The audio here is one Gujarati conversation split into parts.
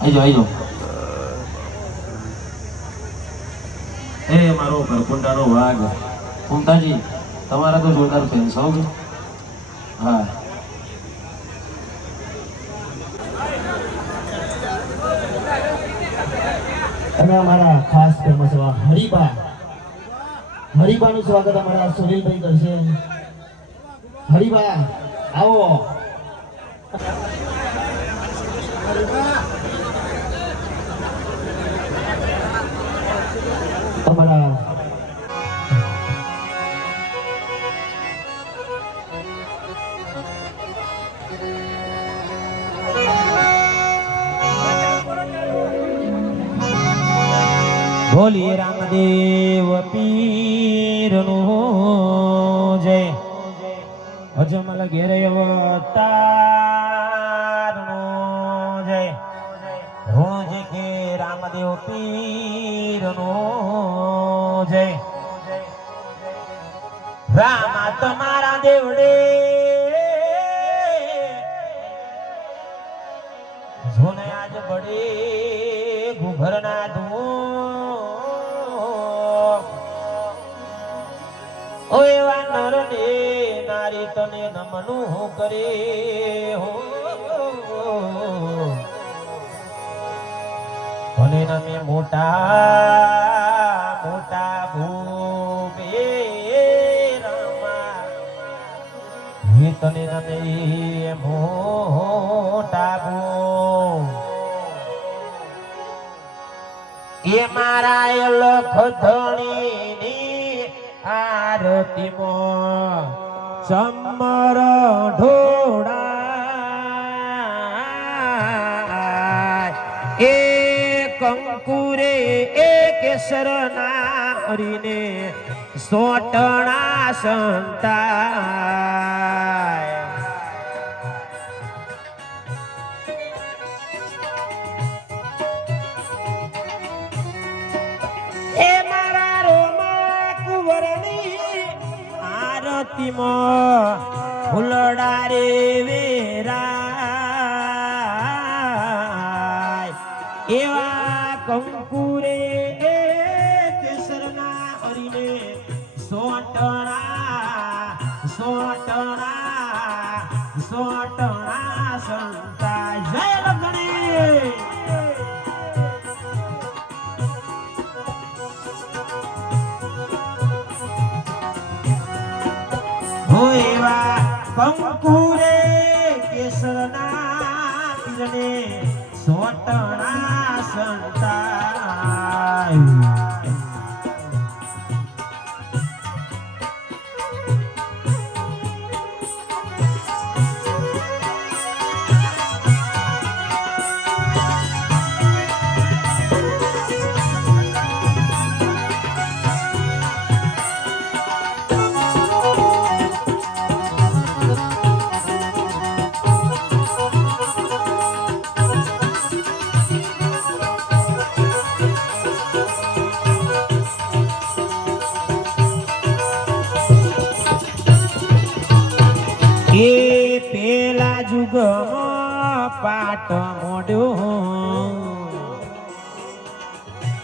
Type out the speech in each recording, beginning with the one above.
આઈજો એ મારો કરકુંડાનો વાઘ કુંતાજી તમારા તો જોરદાર ફેન્સ હો કે હા અને અમારા ખાસ ફેમસ એવા હરીબાનું સ્વાગત અમારા સુનિલભાઈ કરશે. હરીબા આવો. અમારા બોલી રામદેવ પીરનો જય અજમલ ઘેર અવતારનો જય રોજ કે રામદેવ પીરનો જય રામા તમારા દેવડે જોને આજ બડે ઘુઘરના ઓ એવા નર ને નારી તને નમનું કરે હો ભલે નમે મોટા મોટા ભૂપે રામા હે તને નમે મોટા ભૂ એ મારા લખ ધણી આરતીમાં ચમર ઢોળા એ કંકુરે એ કેસરના હરીને સોટણા સંતાય એ મારા રોમા કુંવરની આરતીમાં ફૂલડા રે વેરાય એવા કંકુરે એ કેસરના હરીને સોટણા સોટણા સોટણા સંતાય જય લગણી એવા કંકુરે કેસરના પીરને સોટણા સંતાય એ પેલા જુગમાં પાટ મોડ્યો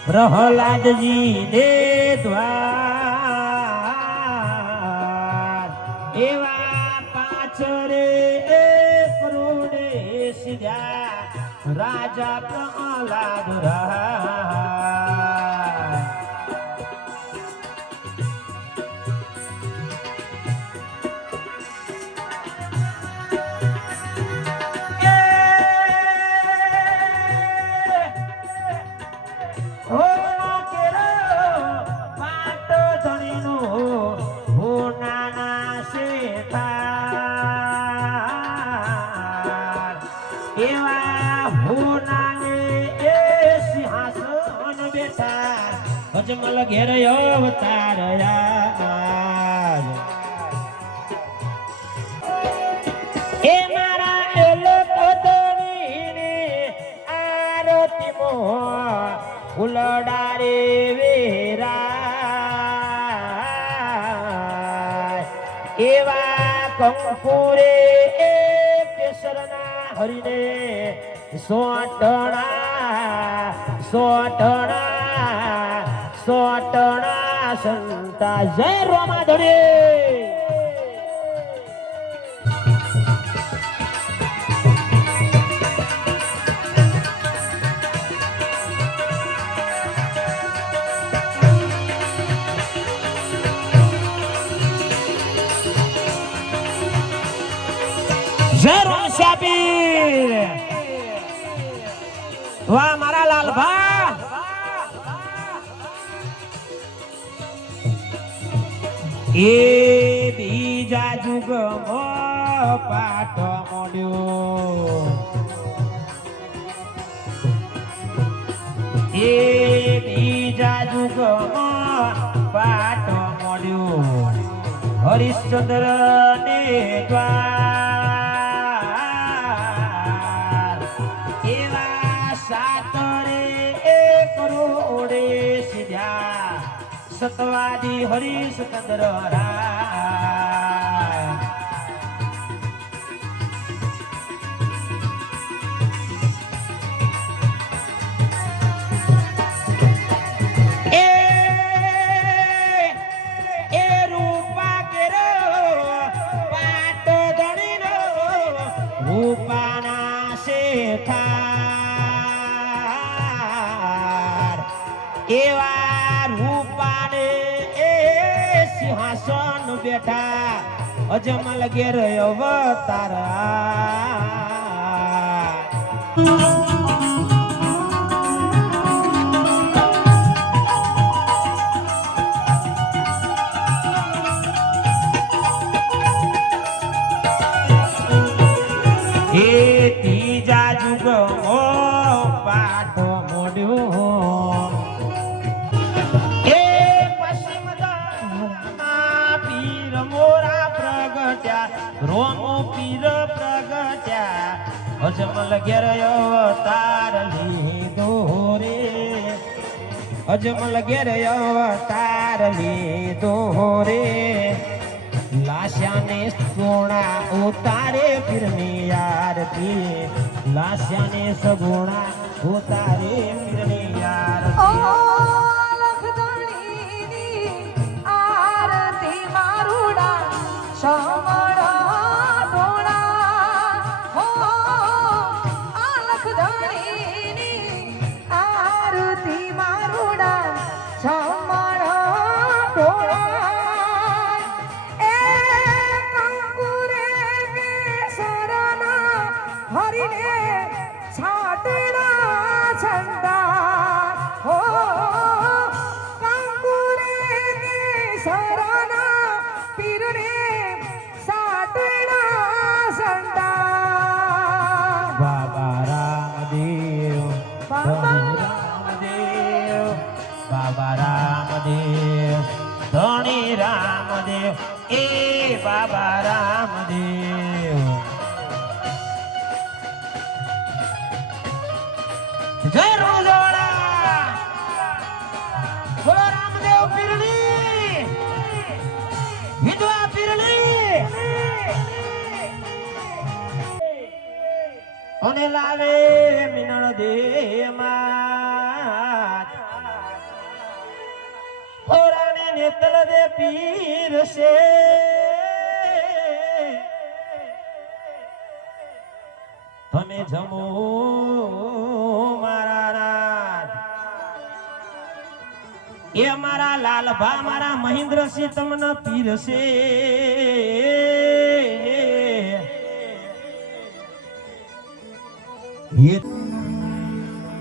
પ્રહલાદજી ને દ્વાર એવા પાછરે કરોડે સીધા રાજા પ્રહલાદ રહ્યા અજમલ ઘેર અવતાર એ મારા એલકદણીને આરતીમાં ફૂલડા રે વેરા એવા કંકુરે કેસરના હરીને સોટણા સંતા જય રોમાધણી. જય રોમશ્યાપીર. વાહ મારા લાલભા. એ બીજા જુગમાં પાઠ મોડ્યો, એ બીજા જુગમાં પાઠ મોડ્યો. હરિશ્ચંદ્ર ને દ્વાર એવા સાતરે કરોડે સીધ્યા સતવાદી હરિશ્ચંદ્ર રાય. એવા રૂપાને એ સિંહાસન બેઠા અજમલ ઘેર અવતારા. એ ત્રીજા જુગમો પાઠ મોડ્યો, એ પશ્ચિમ પીર મોરા પ્રગટ્યા, રોમો પીર પ્રગટ્યા અજમલ ઘેર અવતાર લીધો રે, અજમલ ઘેર અવતાર લીધો રે. લાશ્યાને સોણા ઉતારે પીરની આરતી, લાશ્યાને સગુણા ઉતારે પીરની આરતી. આરતી મારુડા સમણા ડોળા, હો આલખ ધણીની આરતી મારુડા સમણા ડોળા. હરિને છાટણા છંદા, હો કંકુરે શરણા પીરને છાટણા છંદા. બાબા રામદેવ, બાબા રામદેવ, બાબા રામદેવ, ધણી રામદેવ, એ બાબા રામદેવ. જય રોજોડા, બોલો રામદેવ પીરની, વિધવા પીરની. અને લાવે મિનળ દેમાં ઓરાને નેતલ દે પીર છે. તમે જમો મારા રાજ, એ મારા લાલભા મારા મહેન્દ્રસિંહ તમને પીર છે.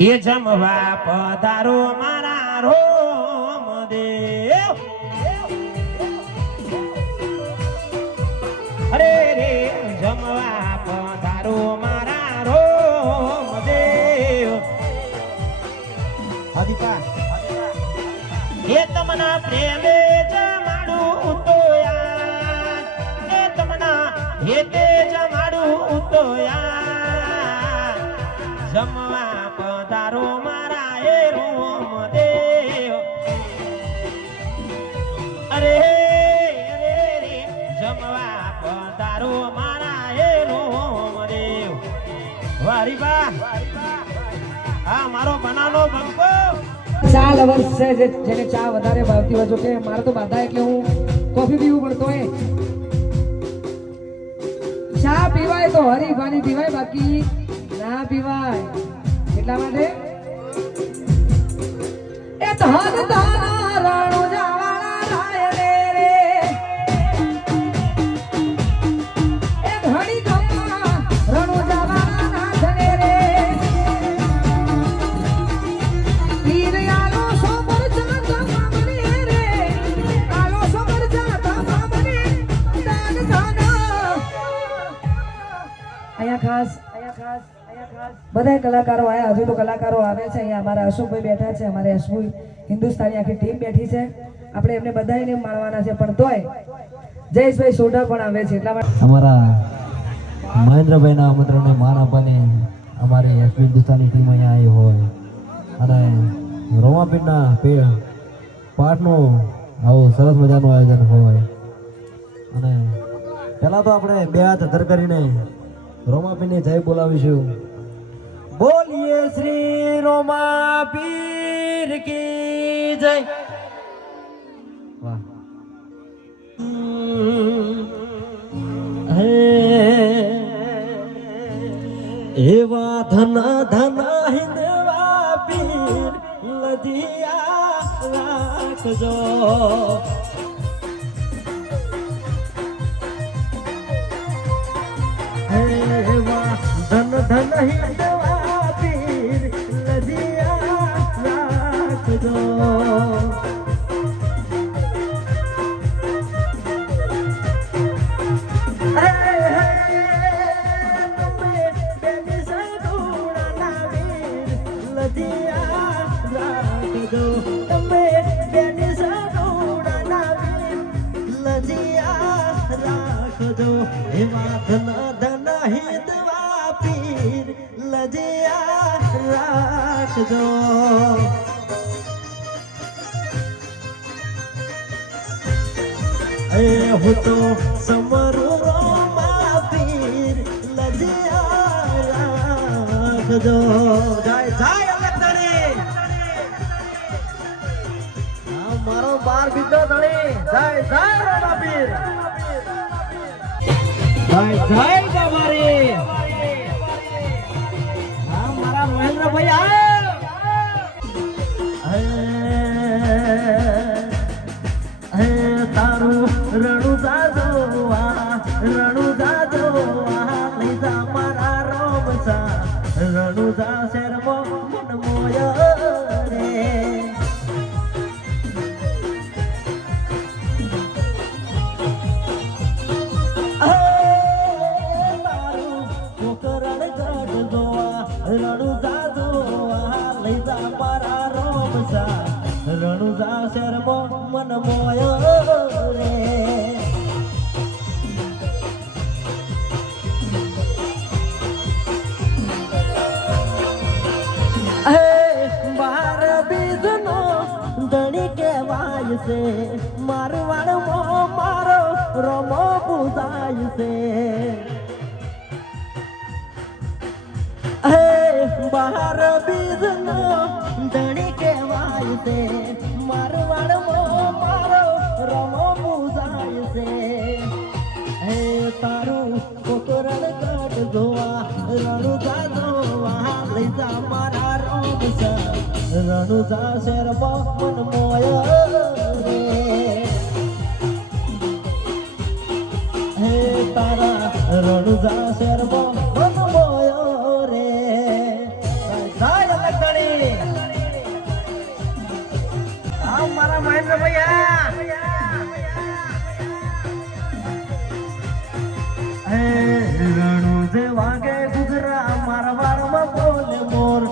એ જમવા પધારો મારા રોમદેવ, અરે રે જમવા પધારો મારા રોમદેવ. હદીપા એ તમના પ્રેમે જમાડું ઉતોયા, એ તમના હેતે જમાડું ઉતોયા. જમવા પધારો મારા એ રોમદેવ, અરે રે જમવા પધારો મારા એ રોમદેવ. વારી બા હા મારો બનાનો બંકો. ચા લવર્સ છે જેને ચા વધારે ભાવતી હોય. જો કે મારે તો બાધા એટલે હું કોફી પીવું પડતો હોય. ચા પીવાય તો હરીફાની પીવાય, બાકી ના પીવાય. એટલા માટે એ ધન તારા રાણો જાવાળા રાયણે રે, એ ધણી ગમા રાણો જાવાળા નાથને રે, તીર આલો સોબર જાતા મામને રે, આલો સોબર જાતા મામને દાન જાના. અહીંયા ખાસ બધા કલાકારો આયા. હજુ તો કલાકારો આવે છે. અહીંયા અમારા અશોકભાઈ બેઠા છે, અમારે અશ્વુ હિન્દુસ્તાની આખી ટીમ બેઠી છે. આપણે એમને બધાને માણવાના છે, પણ તોય જયેશભાઈ સોઢા પણ આવે છે. એટલા માટે અમારા મહેન્દ્રભાઈના આમંત્રણને માન આપવાની અમારી એસપી હિન્દુસ્તાની ટીમ અહીંયા આવી હોય અને રોમાપીરના પાઠનું આવું સરસ મજાનું આયોજન હોય. અને પહેલાં તો આપણે બે હાથ ધર કરીને રોમાપીરની જય બોલાવીશું. બોલીએ શ્રી રોમાપીર કી જય. વાહ. એવા ધન ધન હિંદવા પીર લધિયા રાખજો. એવા ધન ધન હિંદવા પીર લધિયા રાખજો. ધન ધન હિંદવા પીર લજિયા રાખજો. હું તો સમરું રોમા પીર લજિયા રાખજો. જય જય અલગધણી. મારો બાર બીજો ધણી. જય જય રોમા પીર. જય જય બાબારી. હા મારા મહેન્દ્રભાઈ તારું રણું જાજોવા રણું જાજોવા લઈ જા મારા રોમસા રણું જા શેરમો મન મોય રે. રણુજા શેરમો મન મોયો રે. બાર બીજનો ધણી કહેવાય છે, મારવાડમો મારો રોમો પૂજાય છે. બાર બીજનો ધણી કહેવાય છે, મારવાડમો મારો રમો પૂજાય છે. હે તારું કોકરણ કાઢ જોવા રણુજા જોવા લઈ જા મારા રોમસા રણુજા શેરમો મન મોય રે. હે તારા રણુજા શેરમો મન મોયો રે. મારા મહેન્દ્ર ભૈયા રણુ જે વાગે ઘુઘરા મારા વાળમાં બોલે મોર.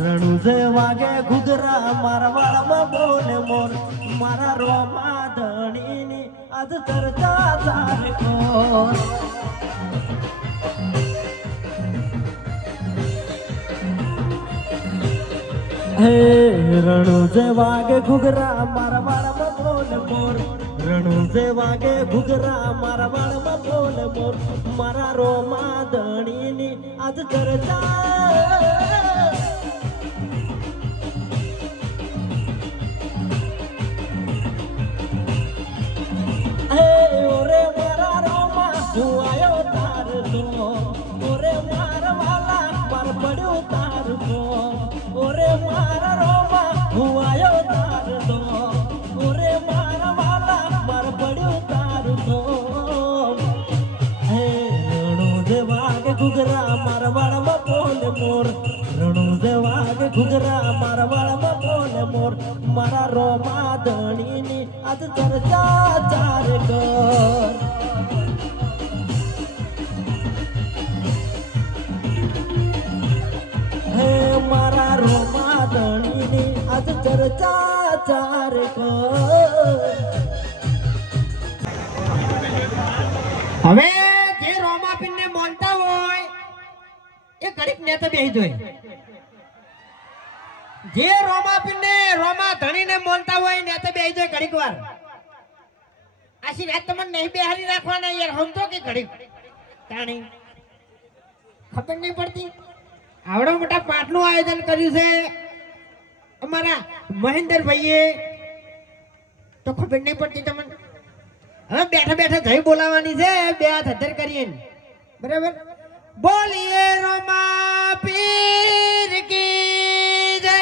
રણુ જે વાગે ઘુઘરા મારા વાળમાં બોલે મોર. મારા રોમા ધણીની આજ ચર્ચા ચાલે કોર. રણુ જે વાગે ઘુઘરા મારા વાળમાં બોલે મોર. રણુ જે વાગે ઘુઘરા મારા વાળમાં બોલે મોર. મારા રોમા ધણીની આજ ચર્ચા તાર તો ઓરે મારા રોમા હું આયો તાર તો ઓરે મારા વાલા માર પડ્યું તાર તો હે રણું જે વાગે ઘૂઘરા મારા વાળમાં બોલે મોર રણું જે વાગે ઘૂઘરા મારા વાળમાં બોલે મોર મારા રોમા ધણીની આજ ચર્ચા ચાર કર હે મારા રોમા ધણીની આજ ચર્ચા ચાર કર હવે જે રોમાપીનને માનતા હોય એ ઘડીક ને તો બેહી જોય જે રોમાપીનને રોમા ધણીને માનતા હોય ને તો બેહી જોય ઘડીક વાર આશી વાત તમને નહીં બેહારી રાખવાના યાર સમજો કે ઘડીક તાણી ખબર નહીં પડતી આવડો મોટા પાઠનું આયોજન કર્યું છે અમારા મહેન્દ્રભાઈએ તો ખબર નહીં પડતી તમને હવે બેઠા બેઠા જઈ બોલાવાની છે બે હાથ હજાર કરીને બરાબર બોલીએ રોમા પીર કી જય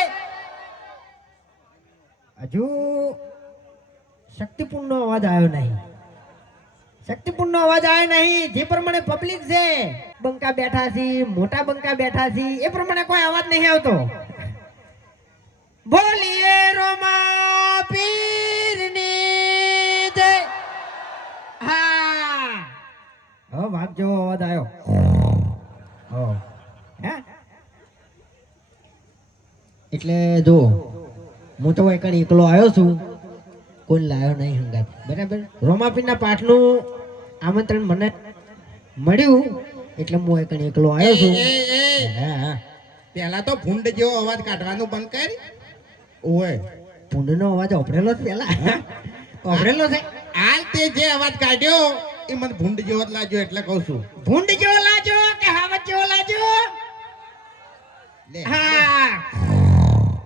હજુ શક્તિપૂર્ણનો અવાજ આવ્યો નહીં શક્તિપૂર્ણનો અવાજ આવ્યો નહીં જે પ્રમાણે પબ્લિક છે બંકા બેઠા છે મોટા બંકા બેઠા છે એ પ્રમાણે કોઈ અવાજ નહીં આવતો બોલીએ રોમા પીરની જય હા હવે વાઘ જેવો અવાજ આવ્યો હે એટલે જો હું તો એકણ એકલો આવ્યો છું કોઈ લાયો નહીં હંગાત બરાબર રોમાપીરના પાઠનું આમંત્રણ મને મળ્યું એટલે હું એકણ એકલો આવ્યો છું હા પેલા તો ભૂંડ જેવો અવાજ કાઢવાનું બંધ કર ઓય ભૂંડનો અવાજ ઓપરેલો જ પેલા ઓપરેલો છે હાલ તે જે અવાજ કાઢ્યો એ મને ભૂંડ જેવો જ લાગ્યો એટલે કહું છું ભૂંડ જેવો લાજો કે હાવત જેવો લાજો લે, હા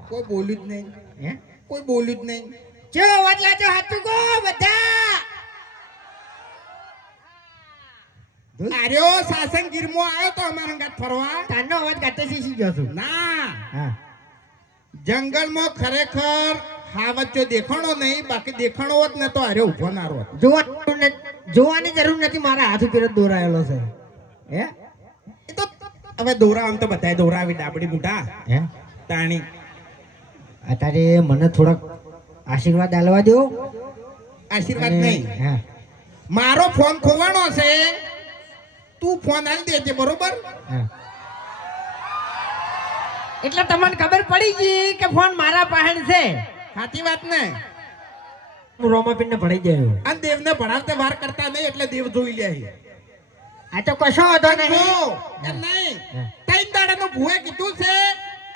કોઈ બોલ્યું જ નહીં હે કોઈ બોલ્યું જ નહીં જેવો અવાજ લાજો હાથું કો બધા આર્યો સાસન ગીરમાં આવ્યો તો અમારા અંગાત ફરવા તારનો અવાજ ગાતે શીખી ગયો છું ના હા જંગલમાં ખરેખર હાવચ્ચો દેખાણો નહીં બાકી દેખાણો હોત ને તો આર્યો ઉભો ના રોત જોવાની જરૂર નથી મારા હાથ ઉપર જ દોરાયેલો છે હે એ તો હવે દોરા આમ તો બધાય દોરા આવી ડાબડી મોટા હે તાણી અત્યારે મને થોડાક આશીર્વાદ આલવા દો આશીર્વાદ અને- નહીં હા મારો ફોન ખોવાનો છે તું ફોન આલી દેજે બરોબર હા એટલે તમને ખબર પડી ગઈ કે ફોન મારા પાસે છે સાચી વાત ને હું રોમાપીન ને ભળી ગયો અને દેવને ભણાવતે વાર કરતા નહીં એટલે દેવ જોઈ લે આ તો કશો વાંધો નહીં એમ નહીં ત્રણ દાડાનું ભૂએ કીધું છે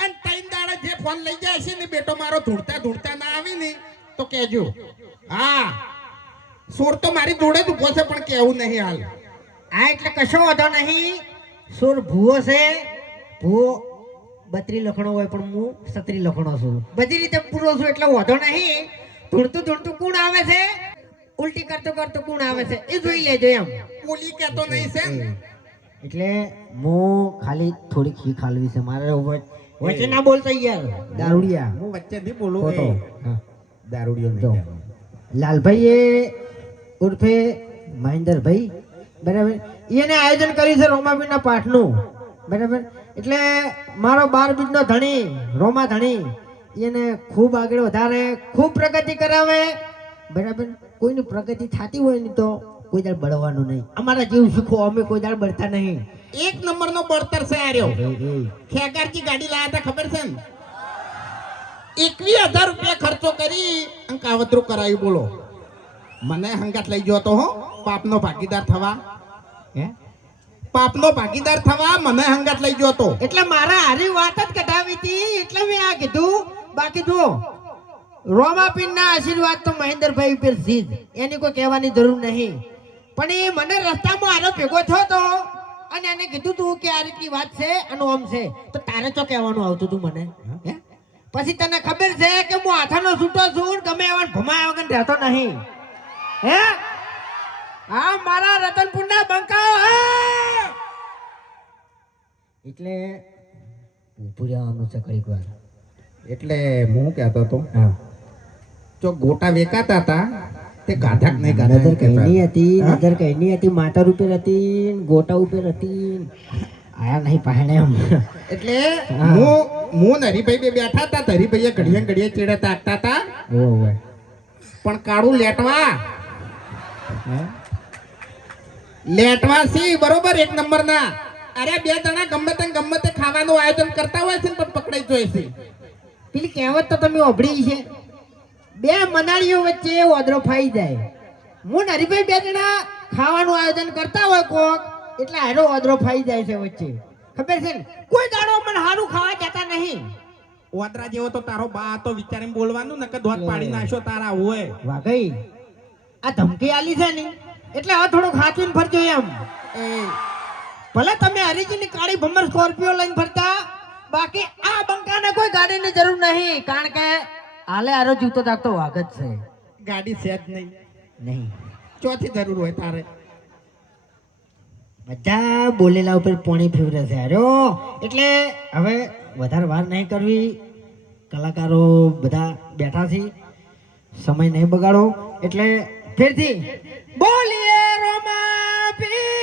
અને ત્રણ દાડા જે ફોન લઈ જાય છે ને બેટો મારો ધૂળતા ધૂળતા ના આવી ને તો કહેજો હા સોર તો મારી જોડે જ ઉભો છે પણ કેવું નહીં હાલ આ એટલે કશો વાંધો નહીં સુર ભૂવો છે ભૂવો 32 લખણો હોય પણ હું 37 લખણો છું બધી રીતે પૂરો છું એટલે વાંધો નહીં ધૂળતું ધૂળતું કોણ આવે છે ઉલટી કરતું કરતું કોણ આવે છે એ જોઈ લેજો એમ બોલી કેતો નહીં છે ને? એટલે હું ખાલી થોડીક ખી ખાલવી છે મારે વચ્ચે ના બોલતા યાર દારૂડિયા હું વચ્ચે નહીં બોલું ખોટો. હા. દારૂડિયો જો નહીં લાલભાઈ એ ઉર્ફે મહેન્દ્રભાઈ બરાબર એને આયોજન કર્યું છે રોમાપીરના પાઠનું બરાબર એટલે મારો 12 બીજનો ધણી રોમા ધણી એને ખૂબ આગળ વધારે ખૂબ પ્રગતિ કરાવે બરાબર કોઈની પ્રગતિ થતી હોય ને તો કોઈ દાડ બળવાનું નહીં અમારા જીવ સુખો અમે કોઈ દાડ બળતા નહીં એક નંબરનો બળતર છે આર્યો એ. ખેગારજી ગાડી લાયા હતા ખબર છે ને 21,000 રૂપિયા ખર્ચો કરી અને કાવતરું કરાયું બોલો મને હંગાત લઈ ગયો તો હો પાપનો ભાગીદાર થવા હે પાપનો ભાગીદાર થવા મને હંગાત લઈ ગયો તો એટલે મારા હારી વાત જ કઢાવી હતી એટલે મેં આ કીધું બાકી જુઓ રોમાપીનના આશીર્વાદ તો મહેન્દ્રભાઈ ઉપર સીધ એની કોઈ કહેવાની જરૂર નહીં પણ એ મને રસ્તામાં આરો ભેગો થયો તો અને એને કીધું તું કે આ રીતની વાત છે અને આમ છે તો તારે તો કહેવાનું આવતું તું મને હે પછી તને ખબર છે કે હું હાથાનો છૂટો છું ગમે એવા ભમાયા વગર રહેતો નહીં હે હા મારા રતનપુરના બંકાઓ હે એટલે ઊભું રહેવાનું છે ઘડીક વાર. એટલે હું કહેતો હતો હા. જો ગોટા વેચાતા હતા તે ગાધા નહીં નજર ગાધા કઈની હતી, હા? નજર કઈની હતી, માતા ઉપર હતી, ગોટા ઉપર હતી. આયા નહીં પાહણે એમ. એટલે હા. હું ને હરિભાઈ બે બેઠા હતા તો હરિભાઈએ ઘડીએ ચેડે તાકતા હતા ઓવે. પણ કાળું લેટવા હા? લેટવા સી બરોબર એક નંબર ના અરે બે જણા ગમે તે ખાવાનું આયોજન કરતા હોય છે ને પણ પકડાઈ જાય છે. પેલી કહેવત તો તમે ઓભળી છે, બે મનાળીઓ વચ્ચે ઓદરો ફાઈ જાય. હું ને હરીભાઈ બે જણા ખાવાનું આયોજન કરતા હોય કોક એટલે હારો ઓદરો ફાઈ જાય છે વચ્ચે. ખબર છે ને? કોઈ દાડો મને હારું ખાવા જતા નહીં. ઓતરા જેવો તો તારો બા તો વિચારીને બોલવાનું ને કે ધોત પાડી નાખ્યો તારા હોય. વાઘઈ આ ધમકી આલી છે ને એટલે હવે થોડું ખાચવીને ફરજો એમ. એ ભલે તમે હરીજીની કાળી ભમર સ્કોર્પિયો લઈને ફરતા, બાકી આ બંકાને કોઈ ગાડીની જરૂર નહીં, કારણ કે હાલે હારો જૂતો તાકતો વાઘ જ છે. ગાડી છે જ નહીં, નહીં ચોથી જરૂર હોય તારે. બધા બોલેલા ઉપર પોણી ફેવરે છે હારો. એટલે હવે વધારે વાર નહીં કરવી, કલાકારો બધા બેઠા છે, સમય નહીં બગાડો. એટલે ફેરથી બોલીએ રોમા પીર